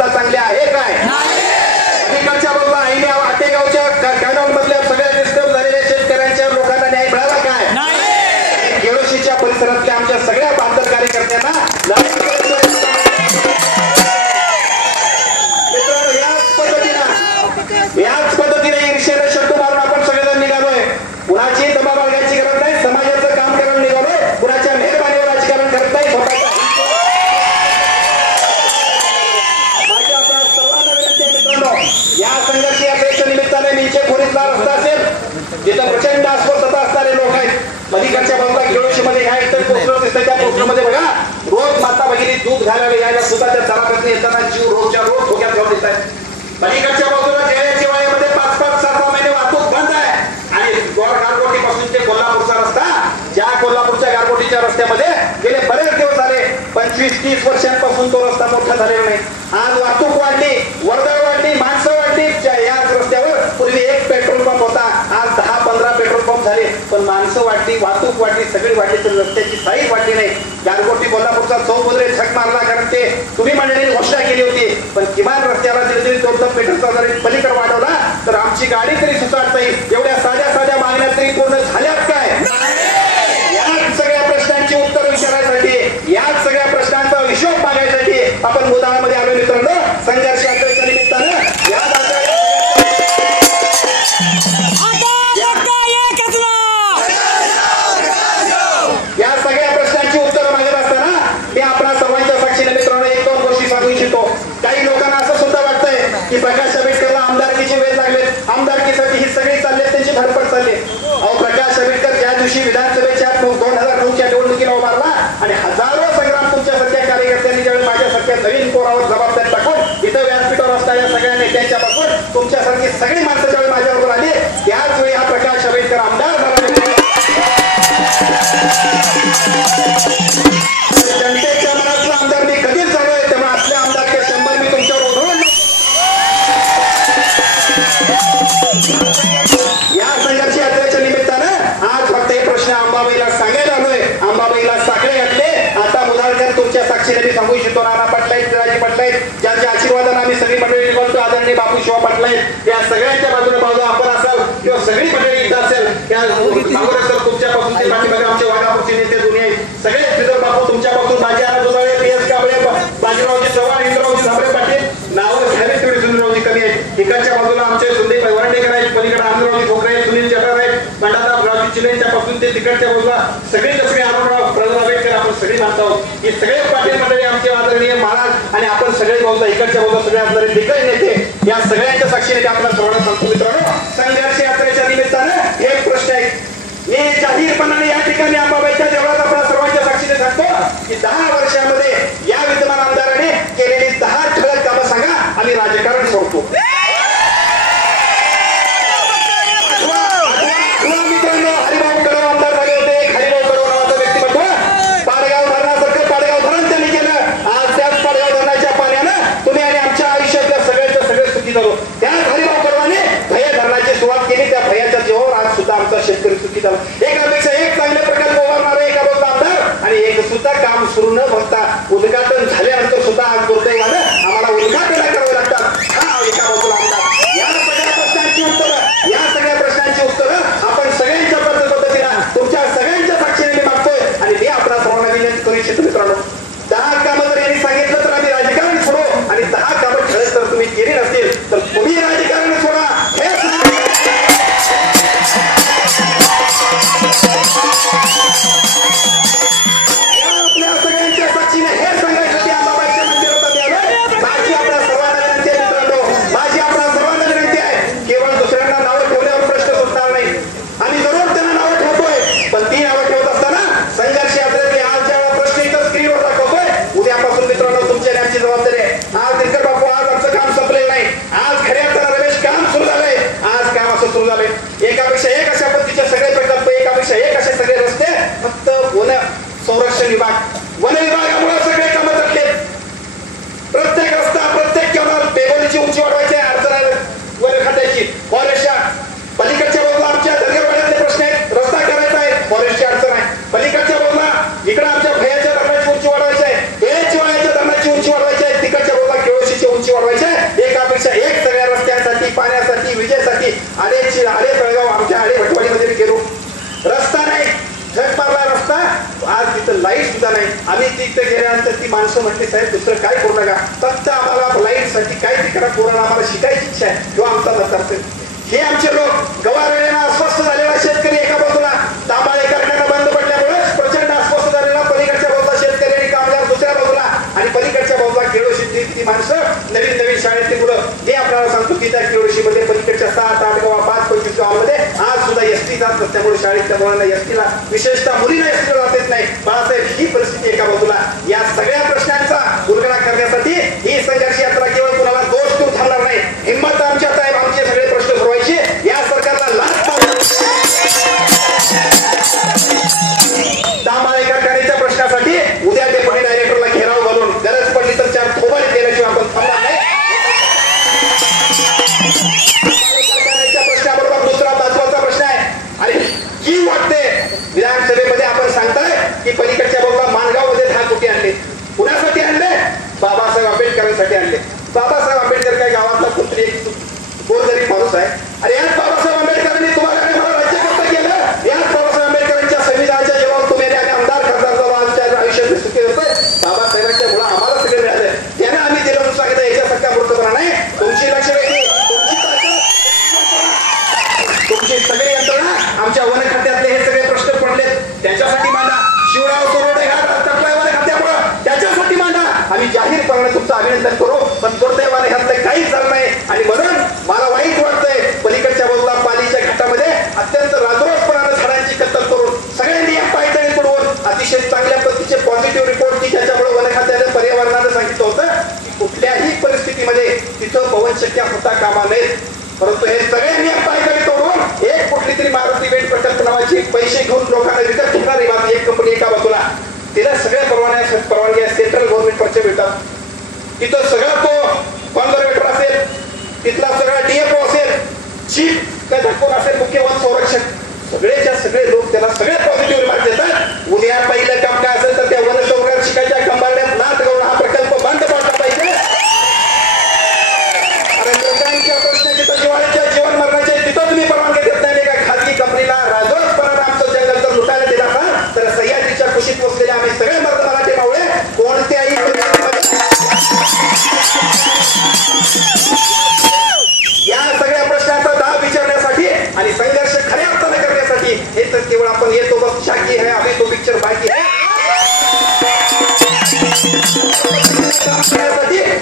सुद्धा चांगली आहे काय? अलीकडच्या बाजूला आईने आटेगावच्या कॅनॉल मधल्या सगळ्या डिस्टर्ब झालेल्या शेतकऱ्यांच्या लोकांना न्याय मिळाला काय? केळोशीच्या परिसरातल्या आमच्या सगळ्या बांधर कार्यकर्त्यांना याच पद्धतीने ईर्ष्येने शब्द मारून आपण सगळेजण निघालोय. कुणाची दबाव बाळगायची गरज नाही. समाजाचं काम करायला निघालोय. कुणाच्या मेहरबानीवर राजकारण करत नाही. या संघर्ष यात्रेच्या निमित्ताने नीचे खोरीतला रस्ता असेल जिथं प्रचंड अस्वस्थता असणारे लोक आहेत. पलीकडच्या बाजूला केळोशीमध्ये ह्या इतर पोस्टर दिसतात. त्या पोस्टरमध्ये बघा रोज माता भगिनी दूध घालायला यायला सुद्धा त्या चराकडनं येताना जीव रोजच्या रोज धोक्यात घेऊन येत आहेत. पलीकडच्या बाजूला जेळ्याच्या वाड्यामध्ये 5-6 महिने वाहतूक बंद आहे आणि गारगोटी पासून ते कोल्हापूरचा रस्ता ज्या कोल्हापूरच्या गारगोटीच्या रस्त्यामध्ये गेले बरेच दिवस झाले 25-30 वर्षांपासून तो रस्ता मोठा झालेला नाही. आज वाहतूक वाढली, वर्दळ वाढली, माणसं वाढली. याच रस्त्यावर पूर्वी 1 पेट्रोल पंप होता, आज 10-15 पेट्रोल पंप झाले. पण माणसं वाढली, वाहतूक वाढली, सगळी वाढली, तर रस्त्याची साईज वाढली नाही. गारगोटी कोल्हापूरचा चौमुद्रे झक मारला कारण ते तुम्ही मंडळींनी घोषणा केली होती. पण किमान रस्त्याला जरी 2 मीटरचा जरी पलीकडे वाढवला तर आमची गाडी तरी सुचाडता येईल. एवढ्या साध्या मागण्या तरी पूर्ण झाल्यात काय? याच सगळ्या प्रश्नांची उत्तर विचारण्यासाठी, याच सगळ्या प्रश्नांचा हिशोब मागायसाठी आपण मुदामध्ये आलो मित्रांनो. संघर्ष यात्रेच्या निमित्तानं या सगळ्या प्रश्नांची उत्तर मागत असताना मी आपल्या सर्वांच्या साक्षीने मित्रांनो 1-2 गोष्टी सांगू इच्छितो. काही लोकांना असं सुद्धा वाटतंय की प्रकाश आंबेडकरला आमदारकीचे वेळ लागले, आमदारकीसाठी ही सगळी चालली, त्यांची धडपड चालली. अहो प्रकाश आंबेडकर ज्या दिवशी विधानसभेच्या 2009च्या निवडणुकीला उभारला आणि हजारो संग्राम तुमच्यासारख्या कार्यकर्त्यांनी ज्यावेळी माझ्यासारख्या नवीन पोरावर जबाबदारी टाकून इथं व्यासपीठावर असणाऱ्या सगळ्या नेत्यांच्या पासून तुमच्यासारखी सगळी माणसं ज्यावेळी माझ्याबरोबर आली त्याच वेळी हा प्रकाश आंबेडकर आमदार झाला. जनतेच्या मनातला आमदार मी कधीच झालोय, तेव्हा असल्या आमदारचे 100 मी तुमच्यावर उधळून. या संघर्ष यात्रेच्या निमित्तानं आज फक्त हे प्रश्न अंबाबाईला सांगायला आलोय. अंबाबाईला साखळे घातले. आता मुदाळकर तुमच्या साक्षीने मी सांगू इच्छितो. नाना पाटलाय, राजी पाटलाय, ज्यांच्या आशीर्वादाने आम्ही सगळी मंडळी बोलतो, आदरणीय बापू शिवा पाटलाय, या सगळ्यांच्या बाजूने बाजू आपण असाल किंवा सगळी मंडळी इथं असेल त्या तुमच्यापासून ते पाठीमागे आमचे वाघापूरचे नेते जुने आहेत सगळे श्रीधर बापू तुमच्यापासून माझे आनंद जोडाळे, PS कांबळे, बाजीरावजी चव्हाण, इंद्ररावजी झांबरे पाटील नावं घ्यावीच तेवढी सुनीलरावजी कमी आहेत. इकडच्या बाजूला आमचे सुंदर वरंडेकर आहेत, पलीकडे आनंदरावजी ठोकरे आहेत, सुनील चटर आहेत, बंडारावजी चिलेंच्या पासून ते तिकडच्या बाजूला सगळेच्या सगळे आनंदराव प्रल्हाद आंबेडकर आपण सगळी मानतो आहोत. हे सगळे पाटील मंडळी आमचे आदरणीय महाराज आणि आपण सगळे बाजूला इकडच्या बाजूला सगळे आपल्याला दिग्गज नेते या सगळ्यांच्या साक्षीने आपल्या सर्वांना सांगतो मित्रांनो. संघर्ष यात्रेच्या निमित्तानं एक प्रश्न आहे. मी जाहीरपणाने या ठिकाणी अंबाबाईच्या देवळात आपल्या सर्वांच्या साक्षीने सांगतो की 10 वर्षामध्ये या विद्यमान आमदाराने केलेली 10 ठळक कामं सांगा, आम्ही राजकारण सोडतो. मित्रांनो हरिभाऊ कदम आमदार झाले होते. हरिभाऊ कदम नावाचं व्यक्तिमत्व पाडगाव धरणासारखं पाडगाव धरण त्यांनी केलं. आज त्याच पाडगाव धरणाच्या पाण्यानं तुम्ही आणि आमच्या आयुष्यातल्या सगळ्याच्या सगळे सुखी झालो. त्याच हरिभाऊ कदमाने भैया धरणाची सुरुवात केली. त्या भैयाच्या जीवावर आज सुद्धा आमचा शेतकरी सुखी झाला. एकापेक्षा एक चांगले प्रकल्प उभारणारे एका बाजूला आमदार आणि एक सुद्धा काम सुरू न बघता उद्घाटन झाल्यानंतर सुद्धा आज दुर्दैवानं आम्हाला उद्घाटन करावे लागतात. हा एका बाजूला आमदार. या सगळ्या प्रश्नांची उत्तरं आपण सगळ्यांच्या पद्धतीनं तुमच्या सगळ्यांच्या साक्षीने मी मागतोय आणि मी आपल्या सर्वांना विनंती करू इच्छितो मित्रांनो. 10 कामं जर यांनी सांगितलं तर आम्ही राजकारण सोडू आणि 10 कामं खरंच तर तुम्ही केली नसतील तर तुम्ही राजकारण सोडा. हे आपल्या सगळ्यांच्या साक्षीने हे सांगायसाठी अंबाबाईच्या मंदिरात आम्ही आलोय. माझी आपल्या सर्वांना विनंती आहे मित्रांनो, माझी आपल्या सर्वांना विनंती आहे, केवळ दुसऱ्यांना नावं ठेवण्यावर प्रश्न सुटणार नाही. आम्ही जरूर त्यांना नावं ठेवतोय, पण ती नावं ठेवत असताना संघर्ष यात्रेतले आज ज्या प्रश्न इथं स्क्रीनवर दाखवतोय उद्यापासून मित्रांनो तुमची आमची जबाबदारी आहे. आज दिनकर बापू आज आमचं काम संपलेलं नाही. आज खऱ्या अर्थानं रमेश काम सुरू झालंय. आज काम असं सुरू झालंय. एकापेक्षा एक अशा पद्धतीचे सगळे प्रकल्प, एकापेक्षा एक असे सगळे रस्ते, फक्त वन संरक्षण विभाग, वन विभागामुळे सगळे कामं चालले. प्रत्येक रस्ता, प्रत्येक कॅनॉल, बेगोलीची उंची वाढवायची अडचण वन खात्याची, फॉरेस्टच्या पलीकडच्या बाजूला आमच्या धनगरवाड्यातले प्रश्न आहेत, रस्ता करायचा आहे, फॉरेस्टची अडचण आहे. पलीकडच्या बाजूला इकडे आमच्या भैयाच्या धरणाची उंची वाढवायची आहे, चिवाळ्याच्या धरणाची उंची वाढवायची आहे, तिकडच्या बाजूला केळोशीची उंची तिथे गेल्यानंतर ती माणसं म्हटली साहेब दुसरं काय करू नका, फक्त आम्हाला लाईट साठी काय ते करा, कोरोना आम्हाला शिकायची इच्छा आहे किंवा आमचा मतदारसंघ. हे आमचे लोक गवारवेळेला अस्वस्थ झालेला शेतकरी एका बाजूला, तांबाळे कारखाना बंद पडल्यामुळे प्रचंड अस्वस्थ झालेला पलीकडच्या बाजूला शेतकरी आणि कामगार दुसऱ्या बाजूला, आणि पलीकडच्या बाजूला केळोशीतली ती माणसं नवीन नवीन शाळेतली मुलं. हे आपल्याला सांगतो की त्या केळोशीमध्ये पलीकडच्या 7, 8 गावा 5, 25 गावामध्ये आज सुद्धा एसटी जात नसल्यामुळे शाळेतल्या मुलांना एसटीला, विशेषतः मुलींना एसटीला जात येत नाही. बाळासाहेब, ही परिस्थिती एका बाजूला. या सगळ्या प्रश्नांचा उलगडा करण्यासाठी ही संघर्ष यात्रा केवळ कुणाला दोष देऊन थांबणार नाही. हिंमत आमच्यात आहे, आमचे सगळे प्रश्न सोडवायचे. या सरकारला तांबाळे कारखान्याच्या प्रश्नासाठी उद्या डेप्युटी डायरेक्टरला घेराव घालून गरज पडली तर 4 थोबाडे केल्याशिवाय आपण थांबणार नाही. कारखान्याच्या प्रश्नाबरोबर दुसरा महत्वाचा प्रश्न आहे. आणि की वाटते विधानसभेमध्ये आपण सांगताय की पलीकडच्या बाजूला माणगावमध्ये 10 कोटी आणले. कुणासाठी आणले? बाबासाहेब आंबेडकरांसाठी आणले. बाबासाहेब आंबेडकर काय गावातला कुठली एक गोरगरीब माणूस आहे. अरे याच बाबासाहेब आंबेडकरांनी तुम्हाला काय मला राज्यकर्ता केलं? याच बाबासाहेब आंबेडकरांच्या संविधानाच्या जेव्हा तुम्ही आमदार खासदार आमच्या आयुष्यात सुखी होतोय, बाबासाहेबांच्या मुळे आम्हाला सगळे मिळाले. त्याने आम्ही दिलं म्हणून सांगितलं याच्यासारखा मूर्खपणा नाही. तुमची लक्ष वेगळी, तुमची सगळी यंत्रणा आमच्या वन खात्यातले हे सगळे प्रश्न पडले त्याच्यासाठी मांडा. शिवराव तोरडे वन खात्यामुळं त्याच्यासाठी मांडा. आम्ही जाहीरपणे तुमचं अभिनंदन करू, पण दुर्दैवाने ह्यातलं काहीच झालं नाही. आणि म्हणून मला वाईट वाटतंय पलीकडच्या बाजूला पालीच्या घाटामध्ये अत्यंत राजरोसपणानं झाडांची कत्तल करून सगळ्यांनी या पायदळी पडवून अतिशय चांगल्या पद्धतीचे पॉझिटिव्ह रिपोर्ट की ज्याच्यामुळे वन खात्याने पर्यावरणानं सांगितलं होतं की कुठल्याही परिस्थितीमध्ये तिथं पवनचक्क्या होता कामा नयेत. परंतु हे सगळ्यांनी या पायदळी तोडून एक कुठली तरी मारुती वेट प्रकल्प नावाची पैसे घेऊन लोकांना विकत घेणारी बाजू एक कंपनी एका बाजूला, तिला सगळ्या परवानग्या सेंट्रल गव्हर्नमेंट वरच्या मिळतात. तिथं सगळा तो कॉन्झर्वेटर असेल, तिथला सगळा डीएफओ असेल, चीफ काय धक्कोन असेल, मुख्य वन संरक्षक, सगळेच्या सगळे लोक त्याला सगळे पॉझिटिव्ह रिमार्क देतात. उद्या पहिलं काम काय असेल तर त्या वन संरक्षकाच्या कंबारड्यात नाथ गवळा हा प्रकल्प बंद पडला पाहिजे. अरे लोकांच्या प्रश्नाची तर जिव्हाळ्याच्या जीवन मरणाचे तिथं तुम्ही परवानगी देत नाही का? खाजगी कंपनीला राजरोसपणानं आमचं जंगल जर लुटायला दिला असाल तर सह्याद्रीच्या कुशीत बसलेले आम्ही सगळे मर्द मराठी मावळे कोणत्याही या सगळ्या प्रश्नांचा दाब विचारण्यासाठी आणि संघर्ष खऱ्या अर्थाने करण्यासाठी हे तर केवळ आपण येतो बस शाकी आहे अभी तो पिक्चर बाकी आहे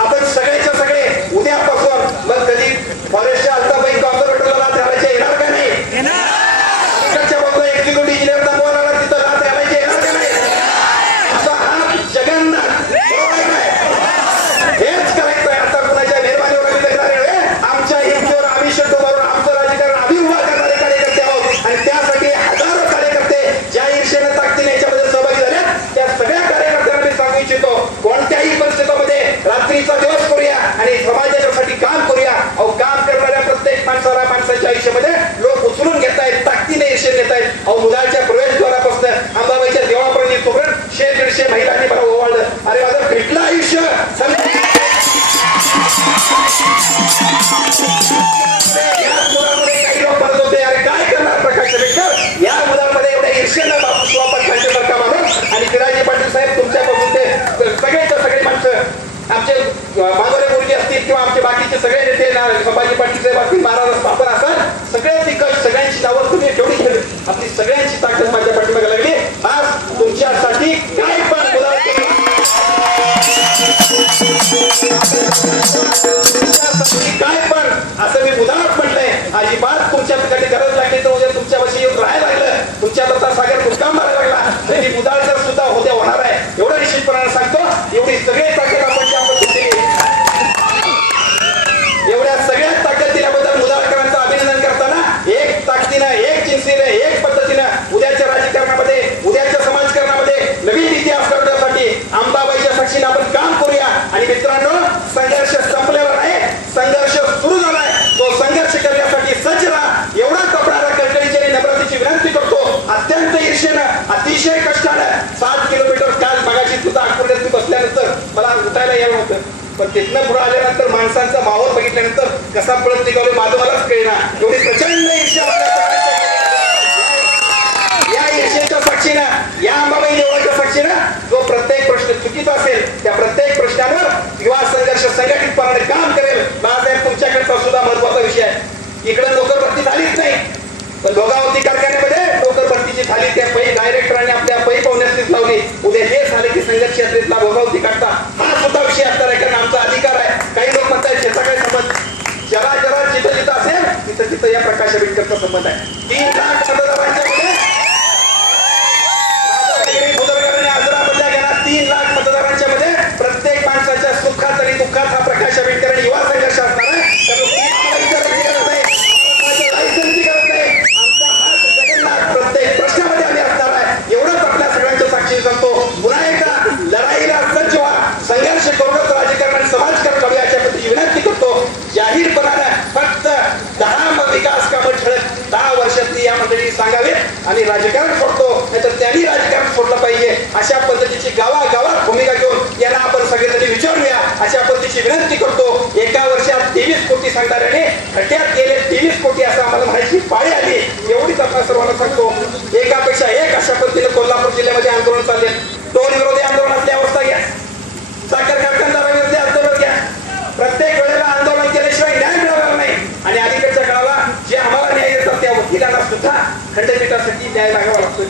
आपण सगळ्याच्या सगळे उद्यापासून मग कधी फॉरेस्टच्या अल्ताबाई कॉर्पोरेटरला लाच घालायचे येणार का नाही? अलीकडच्या बाजूला एक्झिक्युटिव्ह इंजिनियर दाखवणारा तिथं लाच घालायचे येणार का नाही? असा हा जगन्नाथ हेच करायचं आहे. आता कुणाच्या निर्माणीवर आमच्या हिमतीवर आम्ही शब्द मारून आमचं राजकारण आम्ही उभा करणारे कार्यकर्ते आहोत. आणि त्यासाठी हजारो कार्यकर्ते ज्या ईर्षेनं ताकदीने याच्यामध्ये सहभागी झाले त्या सगळ्या कार्यकर्त्यांना मी सांगू इच्छितो कोणत्याही परिस्थितीमध्ये रात्रीचा दिवस करूया आणि समाजासाठी काम करूया. अहो काम करणाऱ्या प्रत्येक माणसाच्या आयुष्यामध्ये लोक उचलून घेत आहेत, ताकदीने ईर्षे घेत आहेत. अहो मुलाच्या प्रवेशद्वारापासून अंबाबाईच्या देवळापर्यंत तोरण 100-150 महिलांनी मला ओवाळलं. अरे माझं भेटलं आयुष्य काही लोक म्हणत होते अरे काय करणार प्रकाश आंबेडकर या मुलांमध्ये एवढ्या ईर्षेनं बापूसाहेब खांडेकरचा माणूस आणि पिराजी पाटील साहेब तुमच्यापासून ते सगळे माणसं आमचे माधवरे गुरुजी असतील किंवा आमचे बाकीचे सगळे नेते संभाजी पाटील साहेब असतील, महाराज स्थापन असाल, सगळे दिग्गज सगळ्यांची नावं तुम्ही ठेवली ठेवली. आपली सगळ्यांची ताकद माझ्या पाठीमागे लागली. आज तुमच्यासाठी काय पण काय पण असं मी मुदात म्हटलंय. अजिबात तुमच्याकडे गरज लागली तर उद्या तुमच्यापाशी येऊन राहायला लागलं, तुमच्या दत्ता सागर मुक्काम मारायला लागला तरी मुदाळ जर सुद्धा उद्या होणार आहे एवढं निश्चितपणाने सांगतो. एवढी सगळे ताकद आपण त्या पद्धतीने एवढ्या सगळ्या ताकद दिल्याबद्दल मुदाळकरांचं अभिनंदन करताना एक ताकदीनं एक चिंचीनं एक पद्धतीनं उद्याच्या राजकारणामध्ये उद्याच्या समाजकारणामध्ये नवीन इतिहास करण्यासाठी अंबाबाईच्या साक्षीने आपण काम करूया. आणि मित्रांनो संघर्ष संपलेला नाही, संघर्ष सुरू झालाय. तो संघर्ष करण्यासाठी सज्ज राहा एवढा कपडाला कळकळीची नम्रतेची विनंती करतो. अत्यंत ईर्षेनं अतिशय कष्टानं 7 किलोमीटर काल मगाशी सुद्धा अकोल्यात बसल्यानंतर मला उठायला यावं होतं, पण तिथनं पुढे आल्यानंतर माणसांचा माहोल बघितल्यानंतर कसा पळत निघालो माझं मलाच कळेना. एवढी प्रचंड ईर्ष्या या ईर्षेच्या साक्षीनं या अंबाबाई देवळाच्या साक्षीनं जो प्रत्येक प्रश्न चुकीचा असेल त्या प्रत्येक प्रश्नावर युवा संघर्ष संघटितपणाने काम करेल. बाळासाहेब तुमच्याकडचा सुद्धा महत्वाचा विषय आहे. इकडे नोकर भरती झालीच नाही पण भोगावती कारखान्यामध्ये नोकर भरतीची झाली. त्या पै डायरेक्टरांनी आपल्या पै पाहुण्यासनीच लावली. उद्या हे झाले की संघर्ष यात्रेतला भोगावती काढता हा सुद्धा विषय असणार आहे कारण आमचा अधिकार आहे. काही लोक म्हणतात याचा काय संबंध. जरा जरा जिथं जिथं असेल तिथं तिथं या प्रकाश आंबेडकरचा संबंध आहे. 3 लाख मतदारांच्या मध्ये आजरामधल्या गेला 3 लाख मतदारांच्या मध्ये प्रत्येक माणसाच्या सुखात आणि दुःखात हा प्रकाश आंबेडकर आणि युवा संघर्ष असणार आहे. प्रत्येक प्रश्नामध्ये आम्ही असणार आहे एवढंच आपल्या सगळ्यांच्या साक्षी सांगतो. पुन्हा एकदा लढाईला सज्ज व्हा. संघर्ष करूनच राजकारण आणि समाजकारण करू याच्या प्रती विनंती करतो. जाहीरपणाने फक्त 10 विकास कामं ठळक 10 वर्षातली या मंडळी सांगावेत आणि राजकारण सोडतो नाहीतर त्यांनी राजकारण सोडलं पाहिजे अशा पद्धतीची गावागावात भूमिका घेऊन यांना आपण सगळेजणी विचारूया अशा पद्धतीची विनंती करतो. एका वर्षात 23 कोटी सांगणाऱ्याने खड्ड्यात गेले 23 कोटी असं आम्हाला म्हणायची पाळी आली. एवढीच आपल्या सर्वांना सांगतो. एकापेक्षा एक अशा पद्धतीने कोल्हापूर जिल्ह्यामध्ये आंदोलन चालले. टोल विरोधी आंदोलनातली अवस्था घ्या. साखर कारखानदारांविरोधी आंदोलन घ्या. प्रत्येक वेळेला आंदोलन केल्याशिवाय न्याय मिळणार नाही आणि अलीकडच्या काळाला जे आम्हाला न्याय देतात त्या वकिलांना सुद्धा खंडपीठासाठी न्याय मागावा लागतो.